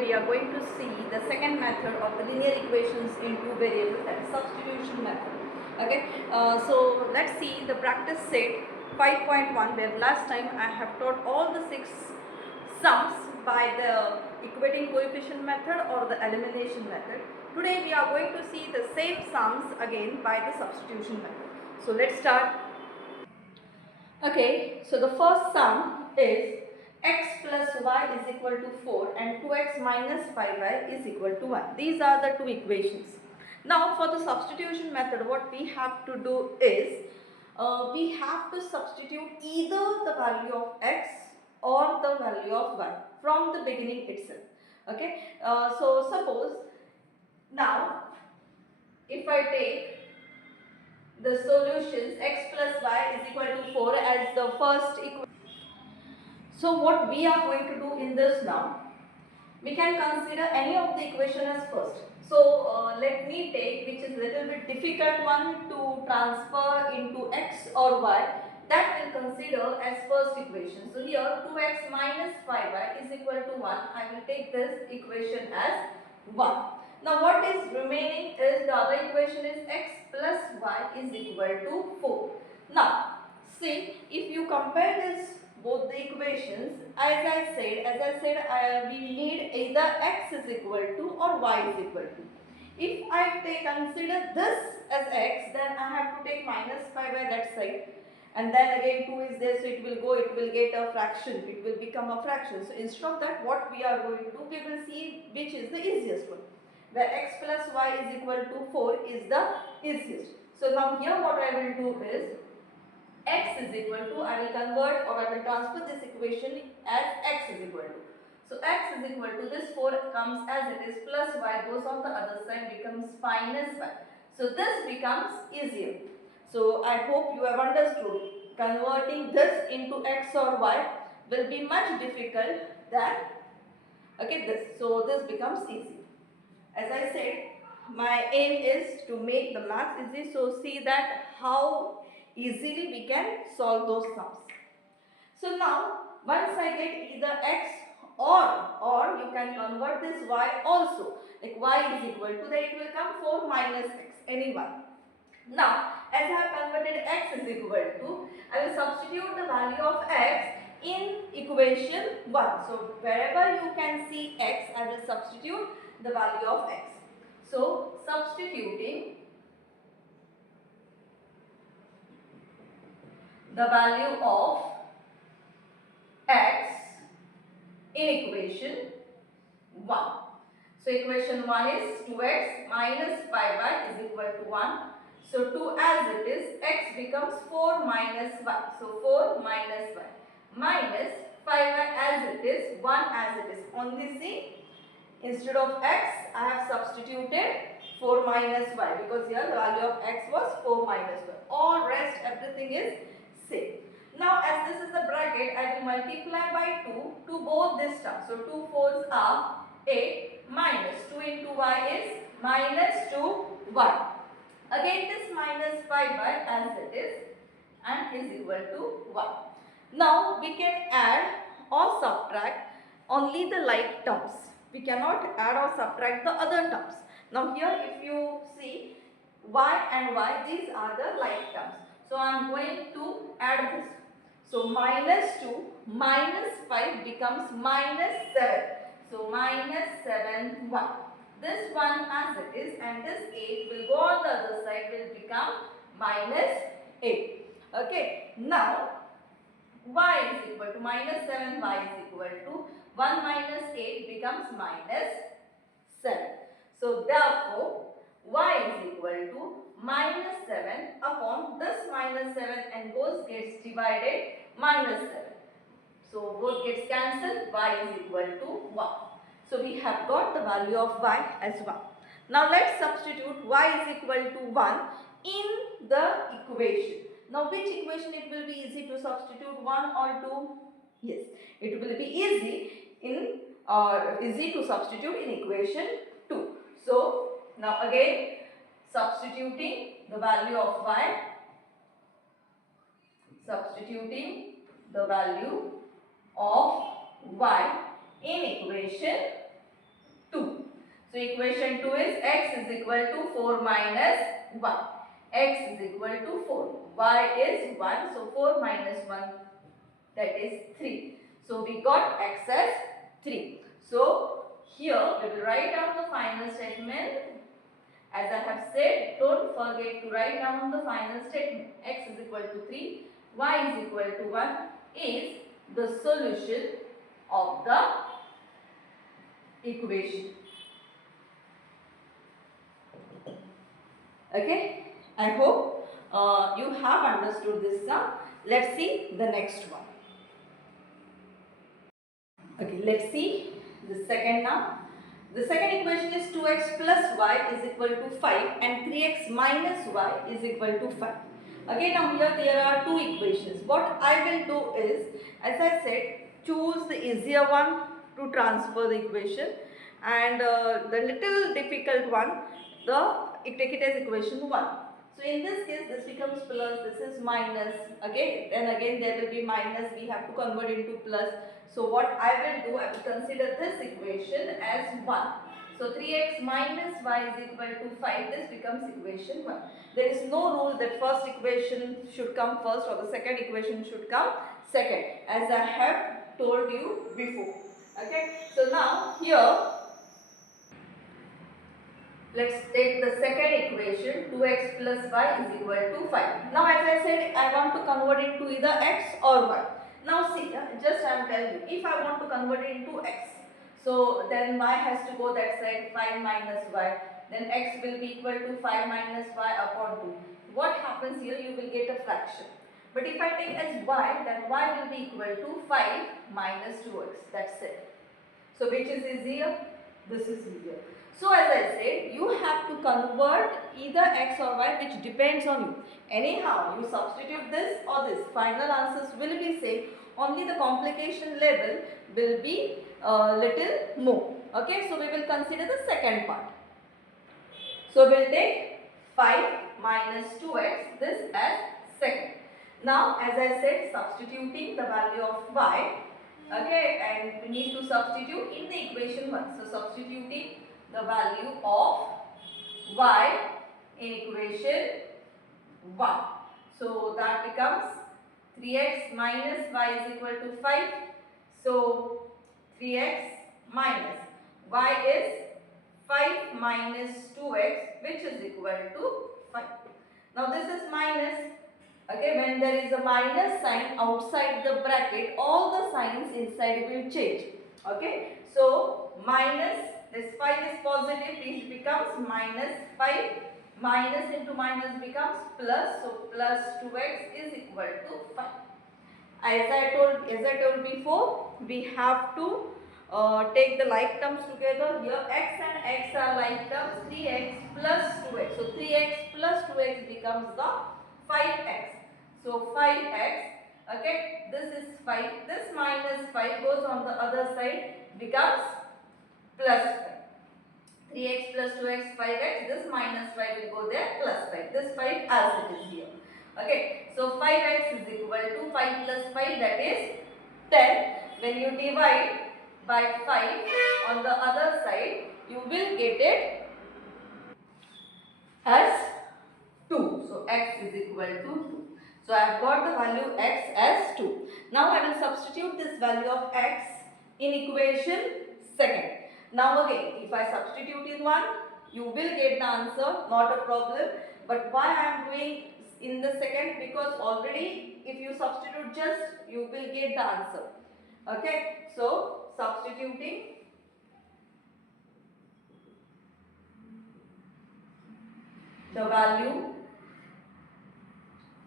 today we are going to see the second method of the linear equations in two variables, that is substitution method. Okay, so let's see the practice set 5.1, where last time I have taught all the 6 sums by the equating coefficient method or the elimination method. Today we are going to see the same sums again by the substitution method. So let's start. Okay, so the first sum is x plus y is equal to 4 and 2x minus 5y is equal to 1. These are the two equations. Now for the substitution method, what we have to do is we have to substitute either the value of x or the value of y from the beginning itself. Okay, so suppose now if I take the solutions x plus y is equal to 4 as the first equation. So what we are going to do in this now, we can consider any of the equation as first. So let me take, which is little bit difficult one to transfer into x or y, that will consider as first equation. So here 2x minus 5y is equal to 1. I will take this equation as 1. Now what is remaining is the other equation is x plus y is equal to 4. Now see, if you compare this both the equations, as I said, we need either x is equal to or y is equal to. If I consider this as x, then I have to take minus 5 by that side, and then again 2 is there, so it will get a fraction, it will become a fraction. So instead of that, what we are going to do, we will see which is the easiest one, where x plus y is equal to 4 is the easiest. So now here what I will do is, x is equal to, I will convert or I will transfer this equation as x is equal to. So x is equal to, this 4 comes as it is, plus y goes on the other side, becomes minus y. So this becomes easier. So I hope you have understood. Converting this into x or y will be much difficult than this. So this becomes easy. As I said, my aim is to make the math easy. So see that how easily we can solve those sums. So now once I get either x or you can convert this y also, like y is equal to, then it will come 4 minus x, any one. Now as I have converted x is equal to, I will substitute the value of x in equation 1. So wherever you can see x, I will substitute the value of x. So substituting the value of x in equation 1. So equation 1 is 2x minus 5y is equal to 1. So 2 as it is, x becomes 4 minus y. So 4 minus y minus 5y as it is, 1 as it is. Only see, instead of x, I have substituted 4 minus y, because here the value of x was 4 minus y. All rest, everything is same. Now as this is the bracket, I will multiply by 2 to both this term. So 2 4s are 8, minus 2 into y is minus 2y. Again this minus 5y as it is and is equal to 1. Now we can add or subtract only the like terms. We cannot add or subtract the other terms. Now here if you see y and y, these are the like terms. So I am going to add this. So minus 2 minus 5 becomes minus 7. So minus 7 1. This one as it is, and this 8 will go on the other side, will become minus 8. Okay. Now y is equal to minus 7, y is equal to 1 minus 8 becomes minus 7. So therefore y is equal to minus 7 upon this minus 7 and gets divided minus 7. So both gets cancelled, y is equal to 1. So we have got the value of y as 1. Now let's substitute y is equal to 1 in the equation. Now which equation it will be easy to substitute, 1 or 2? Yes, it will be easy to substitute in equation 2. So now again substituting the value of y, in equation So equation 2 is x is equal to 4 minus 1. X is equal to 4. Y is 1. So 4 minus 1, that is 3. So we got x as 3. So here we will write down the final statement. As I have said, don't forget to write down the final statement. X is equal to 3, y is equal to 1 is the solution of the equation. Okay, I hope you have understood this sum. Let's see the next one. Okay, let's see the second now. The second equation is 2x plus y is equal to 5 and 3x minus y is equal to 5. Okay, now here there are two equations. What I will do is, as I said, choose the easier one to transfer the equation, and the little difficult one, take it as equation 1. So in this case, this becomes plus, this is minus. Okay, then again there will be minus, we have to convert into plus. So what I will do, I will consider this equation as 1. So 3x minus y is equal to 5, this becomes equation 1. There is no rule that first equation should come first or the second equation should come second, as I have told you before. Okay, so now here let's take the second equation, 2x plus y is equal to 5. Now as I said, I want to convert it to either x or y. Now see, just I am telling you, if I want to convert it into x, so then y has to go that side, 5 minus y. Then x will be equal to 5 minus y upon 2. What happens here? You will get a fraction. But if I take as y, then y will be equal to 5 minus 2x. That's it. So which is easier? This is easier. So as I said, you have to convert either x or y, which depends on you. Anyhow, you substitute this or this. Final answers will be same. Only the complication level will be little more. Okay, so we will consider the second part. So we will take 5 minus 2x, this as second. Now as I said, substituting the value of y. Okay, and we need to substitute in the equation 1. So substituting the value of y in equation 1. So that becomes 3x minus y is equal to 5. So 3x minus y is 5 minus 2x, which is equal to 5. Now this is minus. Okay, when there is a minus sign outside the bracket, all the signs inside will change. Okay, so minus, this 5 is positive, it becomes minus 5, minus into minus becomes plus, so plus 2x is equal to 5. As I told before, we have to take the like terms together. Here x and x are like terms, 3x plus 2x. So 3x plus 2x becomes the 5x. So 5x, okay, this is 5, this minus 5 goes on the other side, becomes plus 5. 3x plus 2x, 5x, this minus 5 will go there, plus 5. This 5 as it is here. Okay, so 5x is equal to 5 plus 5, that is 10. When you divide by 5 on the other side, you will get it as 2. So x is equal to 2. So I have got the value x as 2. Now I will substitute this value of x in equation second. Now again, if I substitute in 1, you will get the answer, not a problem. But why I am doing in the second? Because already if you substitute just, you will get the answer. Okay, so substituting the value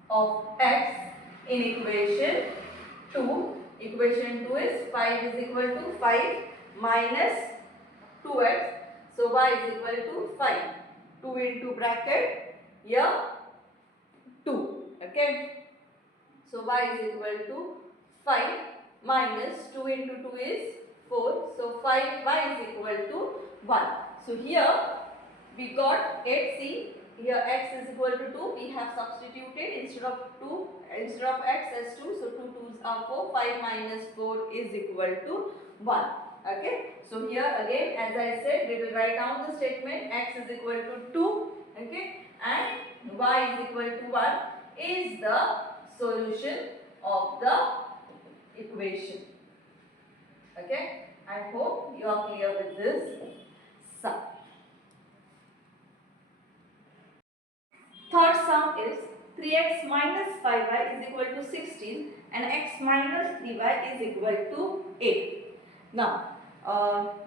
of x in equation 2. Equation 2 is 5 is equal to 5 minus 2x. So y is equal to 5. 2 into bracket, here 2. Okay. So y is equal to 5 minus 2 into 2 is 4. So 5y is equal to 1. So here we got 8. See, here x is equal to 2. We have substituted instead of x as 2. So 2 2s are 4. 5 minus 4 is equal to 1. Okay, so here again, as I said, we will write down the statement x is equal to 2, okay, and y is equal to 1 is the solution of the equation. Okay, I hope you are clear with this sum. Third sum is 3x minus 5y is equal to 16 and x minus 3y is equal to 8. Now,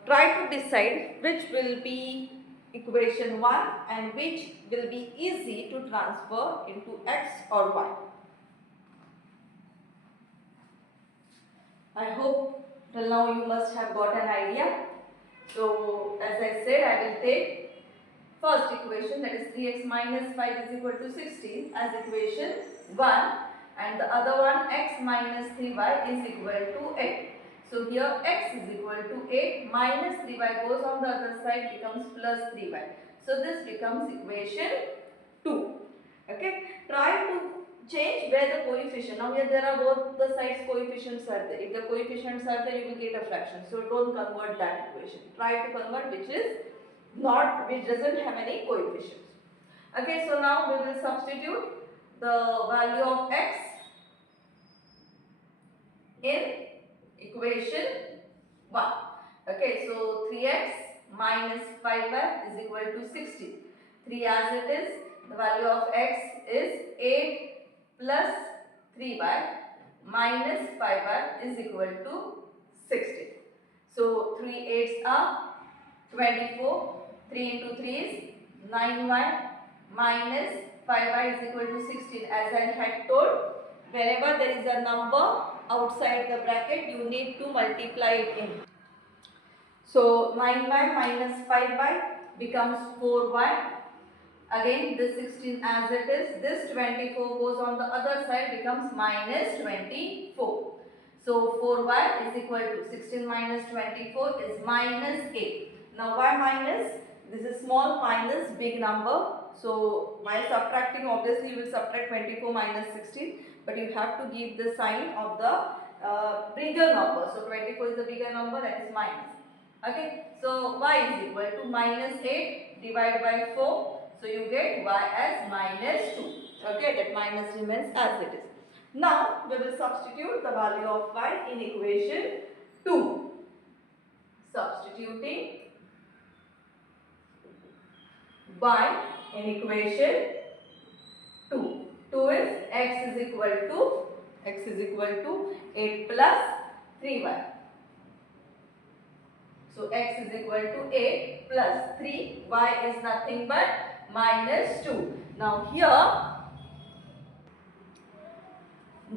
try to decide which will be equation 1 and which will be easy to transfer into x or y. I hope till now you must have got an idea. So, as I said, I will take first equation, that is 3x minus 5 is equal to 16 as equation 1, and the other one x minus 3y is equal to 8. So here x is equal to 8 minus 3y goes on the other side, becomes plus 3y. So this becomes equation 2. Okay, try to change where the coefficient. Now here there are both the sides coefficients are there. If the coefficients are there, you will get a fraction. So don't convert that equation. Try to convert which doesn't have any coefficients. Okay, so now we will substitute the value of x in equation 1. Okay, so 3x minus 5y is equal to 60. 3 as it is, the value of x is 8 plus 3y minus 5y is equal to 60. So 3 8s are 24. 3 into 3 is 9y minus 5y is equal to 16. As I had told, wherever there is a number outside the bracket, you need to multiply it in. So 9y minus 5y becomes 4y. Again this 16 as it is, this 24 goes on the other side, becomes minus 24. So 4y is equal to 16 minus 24 is minus 8. Now why minus? This is small minus big number. So while subtracting, obviously you will subtract 24 minus 16, but you have to give the sign of the bigger number. So 24 is the bigger number, that is minus. Okay, so y is equal to minus 8 divided by 4. So you get y as minus 2. Okay, that minus remains as it is. Now we will substitute the value of y in equation 2. Substituting y in equation 2. 2 is x is equal to 8 plus 3y. So x is equal to 8 plus 3, y is nothing but minus 2. Now here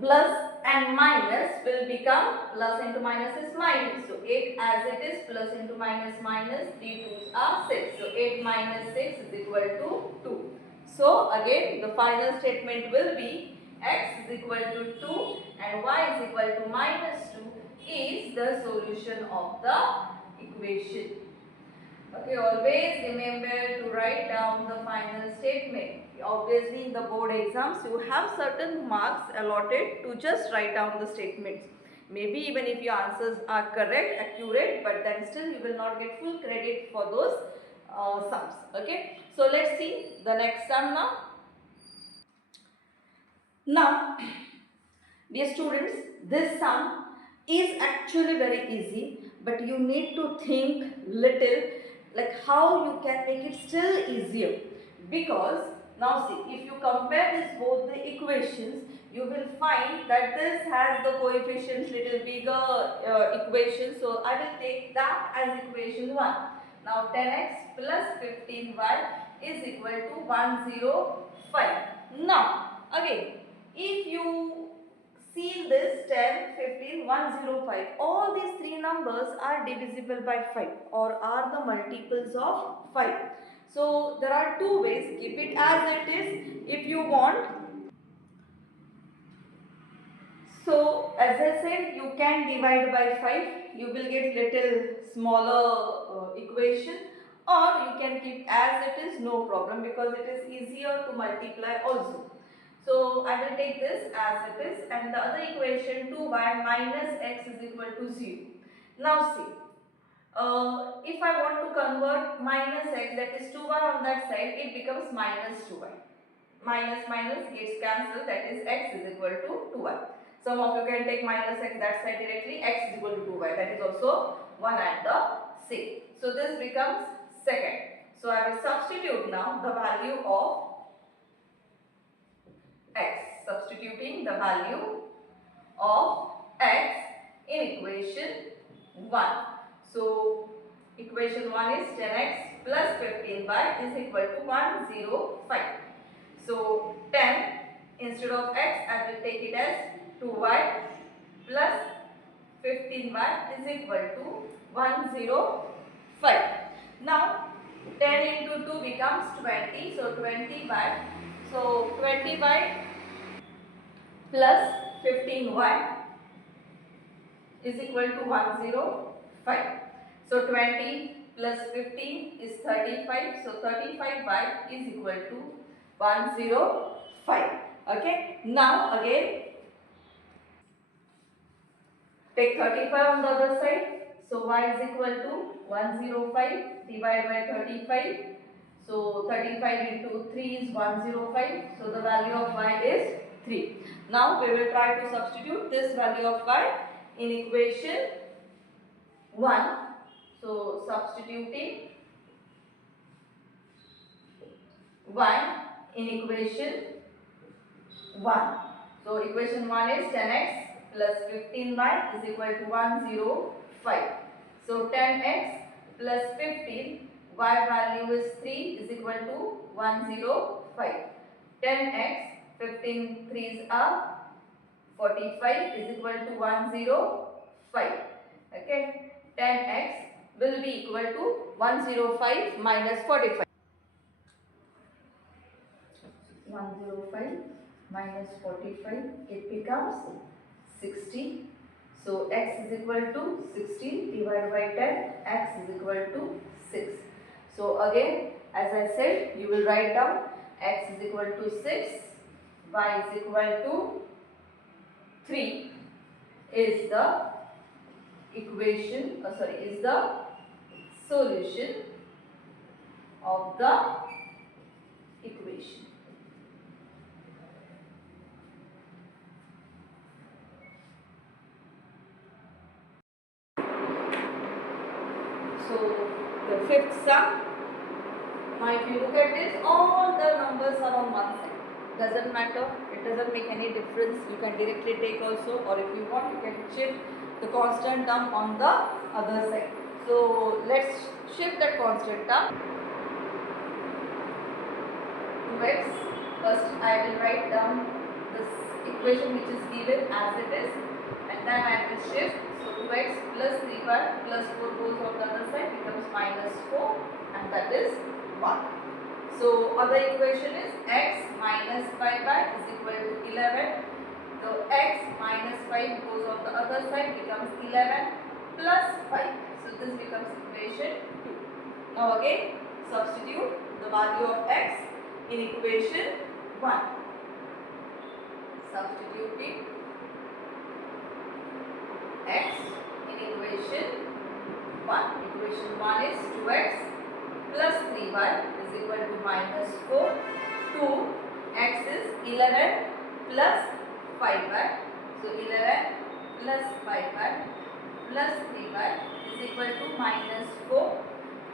plus and minus will become, plus into minus is minus. So 8 as it is, plus into minus minus, 3 2s are 6. So 8 minus 6 is equal to 2. So again the final statement will be x is equal to 2 and y is equal to minus 2 is the solution of the equation. Okay, always remember to write down the final statement. Obviously in the board exams you have certain marks allotted to just write down the statements. Maybe even if your answers are correct, accurate, but then still you will not get full credit for those sums. Okay, so let's see the next sum now. Now, dear students, this sum is actually very easy, but you need to think little like how you can make it still easier. Because now see, if you compare this both the equations, you will find that this has the coefficients little bigger equation. So I will take that as equation 1. Now 10x plus 15y is equal to 105. Now again, if you see this 10, 15, 105, all these three numbers are divisible by 5 or are the multiples of 5. So there are two ways. Keep it as it is if you want. So as I said, you can divide by 5. You will get little smaller equation, or you can keep as it is, no problem, because it is easier to multiply also. So I will take this as it is, and the other equation 2y minus x is equal to 0. Now see, If I want to convert minus x, that is 2y on that side, it becomes minus 2y. Minus minus gets cancelled, that is x is equal to 2y. Some of you can take minus x that side directly, x is equal to 2y. That is also one and the same. So this becomes second. So I will substitute now the value of x. Substituting the value of x in equation 1. So equation 1 is 10x plus 15y is equal to 105. So 10 instead of x I will take it as 2y plus 15y is equal to 105. Now 10 into 2 becomes 20. So 20y. So 20y plus 15y is equal to 105. So 20 plus 15 is 35. So 35y is equal to 105. Okay. Now again take 35 on the other side. So y is equal to 105 divided by 35. So 35 into 3 is 105. So the value of y is 3. Now we will try to substitute this value of y in equation 1. So substituting y in equation 1. So equation 1 is 10x plus 15y is equal to 105. So 10x plus 15, y value is 3 is equal to 105. 10x, 15 3s are 45 is equal to 105. Okay, 10x will be equal to 105 minus 45. 105 minus 45, it becomes 60. So x is equal to 60 divided by 10, x is equal to 6. So again, as I said, you will write down x is equal to 6, y is equal to 3 is the equation, is the solution of the equation. So the fifth sum. Now if you look at this, all the numbers are on one side. Doesn't matter, it doesn't make any difference. You can directly take also, or if you want you can shift the constant term on the other side. So let's shift that constant term. 2x. First I will write down this equation which is given as it is, and then I will shift. So 2x plus 3y plus 4 goes on the other side, becomes minus 4, and that is 1. So other equation is x minus 5y is equal to 11. So x minus 5 goes on the other side, becomes 11 plus 5. So this becomes equation 2. Now again substitute the value of x in equation 1. Substituting x in equation 1. Equation 1 is 2x plus 3y is equal to minus 4. 2, x is 11 plus 5y. So 11 plus 5y plus 3y is equal to minus 4.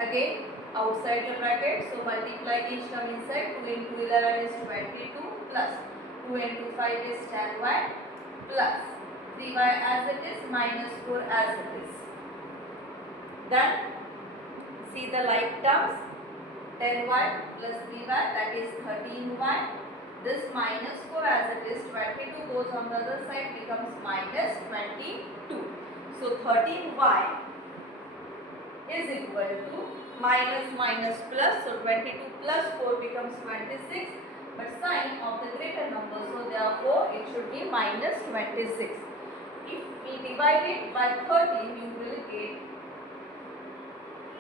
Again outside the bracket, so multiply each term inside. 2 into 11 is 22 plus 2 into 5 is 10y plus 3y as it is minus 4 as it is. Then see the like terms, 10y plus 3y, that is 13y. This minus 4 as it is, 22 goes on the other side, becomes minus 22. So 13y is equal to minus minus plus, so 22 plus 4 becomes 26, but sign of the greater number, so therefore it should be minus 26. If we divide it by 13, you will get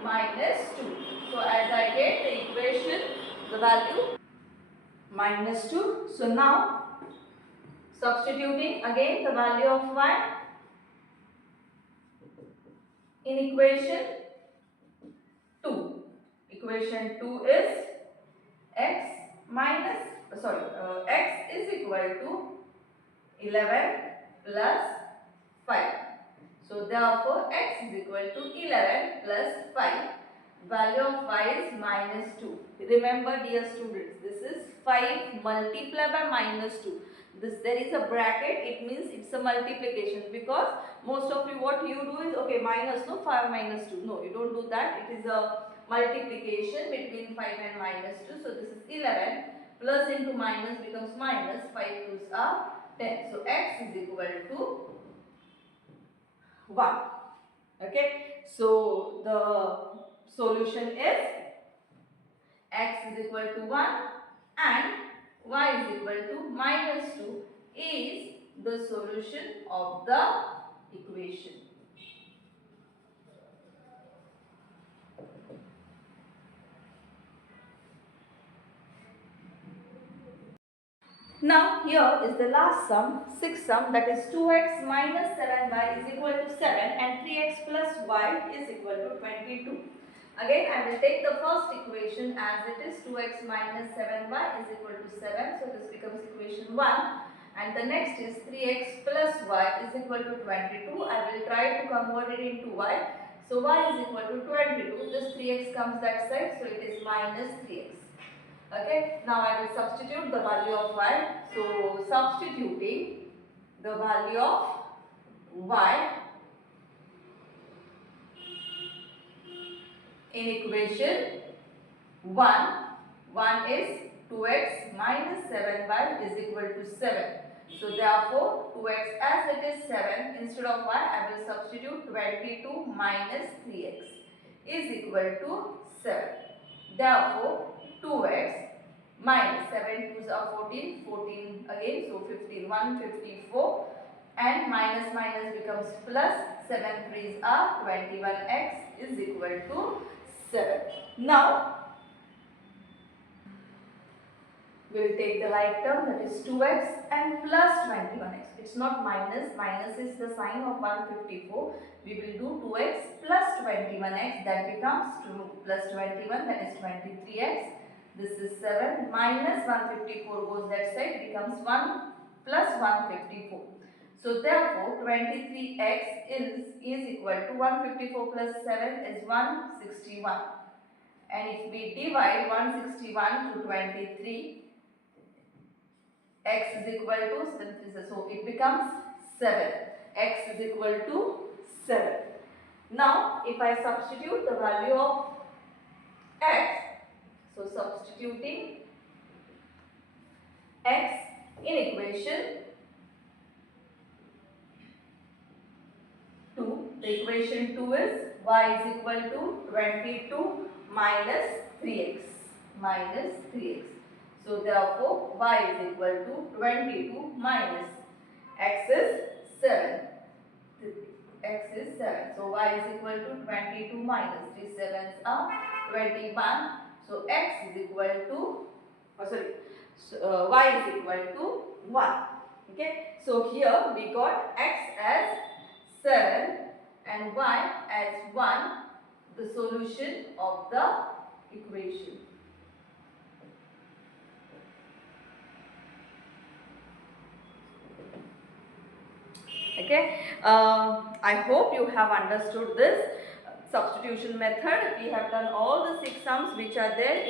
minus 2. So as I get the equation, the value minus 2. So now substituting again the value of y in equation equation 2 is x is equal to 11 plus 5. So therefore x is equal to 11 plus 5. Value of y is minus 2. Remember dear students, this is 5 multiplied by minus 2. There is a bracket, it means it's a multiplication, because most of you what you do is, okay, minus, no, 5 minus 2. No, you don't do that. It is a multiplication between 5 and minus 2. So this is 11 plus into minus becomes minus, 5 2s are 10. So x is equal to 1. Okay, so the solution is x is equal to 1 and y is equal to minus 2 is the solution of the equation. Now here is the last sum, sixth sum, that is 2x minus 7y is equal to 7 and 3x plus y is equal to 22. Again I will take the first equation as it is, 2x minus 7y is equal to 7. So this becomes equation 1, and the next is 3x plus y is equal to 22. I will try to convert it into y. So y is equal to 22. This 3x comes that side, so it is minus 3x. Okay, now I will substitute the value of y. So substituting the value of y in equation 1 is 2x minus 7y is equal to 7. So therefore 2x as it is 7, instead of y I will substitute 22 minus 3x is equal to 7. Therefore 2x minus 7 2s are 14, 14 again, so 15, 154, and minus minus becomes plus, 7 3s are 21x is equal to 7. Now we will take the right term, that is 2x and plus 21x. It's not minus, minus is the sign of 154. We will do 2x plus 21x, that becomes 2 plus 21, that is 23x. This is 7 minus 154 goes that side, becomes 1 plus 154. So therefore 23x is equal to 154 plus 7 is 161. And if we divide 161 to 23, x is equal to, so it becomes 7. X is equal to 7. Now if I substitute the value of x, so substituting x in equation 2, the equation 2 is y is equal to 22 minus 3x. So therefore y is equal to 22 minus x is 7. So y is equal to 22 minus 3 7s are 21. So x is equal to, y is equal to 1. Okay. So here we got x as 7 and y as 1, the solution of the equation. Okay. I hope you have understood this substitution method. We have done all the 6 sums which are there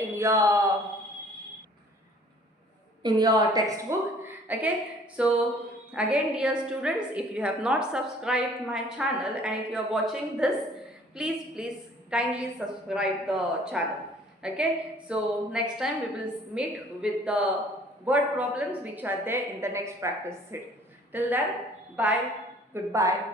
in your textbook. Okay, so again dear students, if you have not subscribed my channel and if you are watching this, please kindly subscribe the channel. Okay, so next time we will meet with the word problems which are there in the next practice set. Till then, bye, goodbye.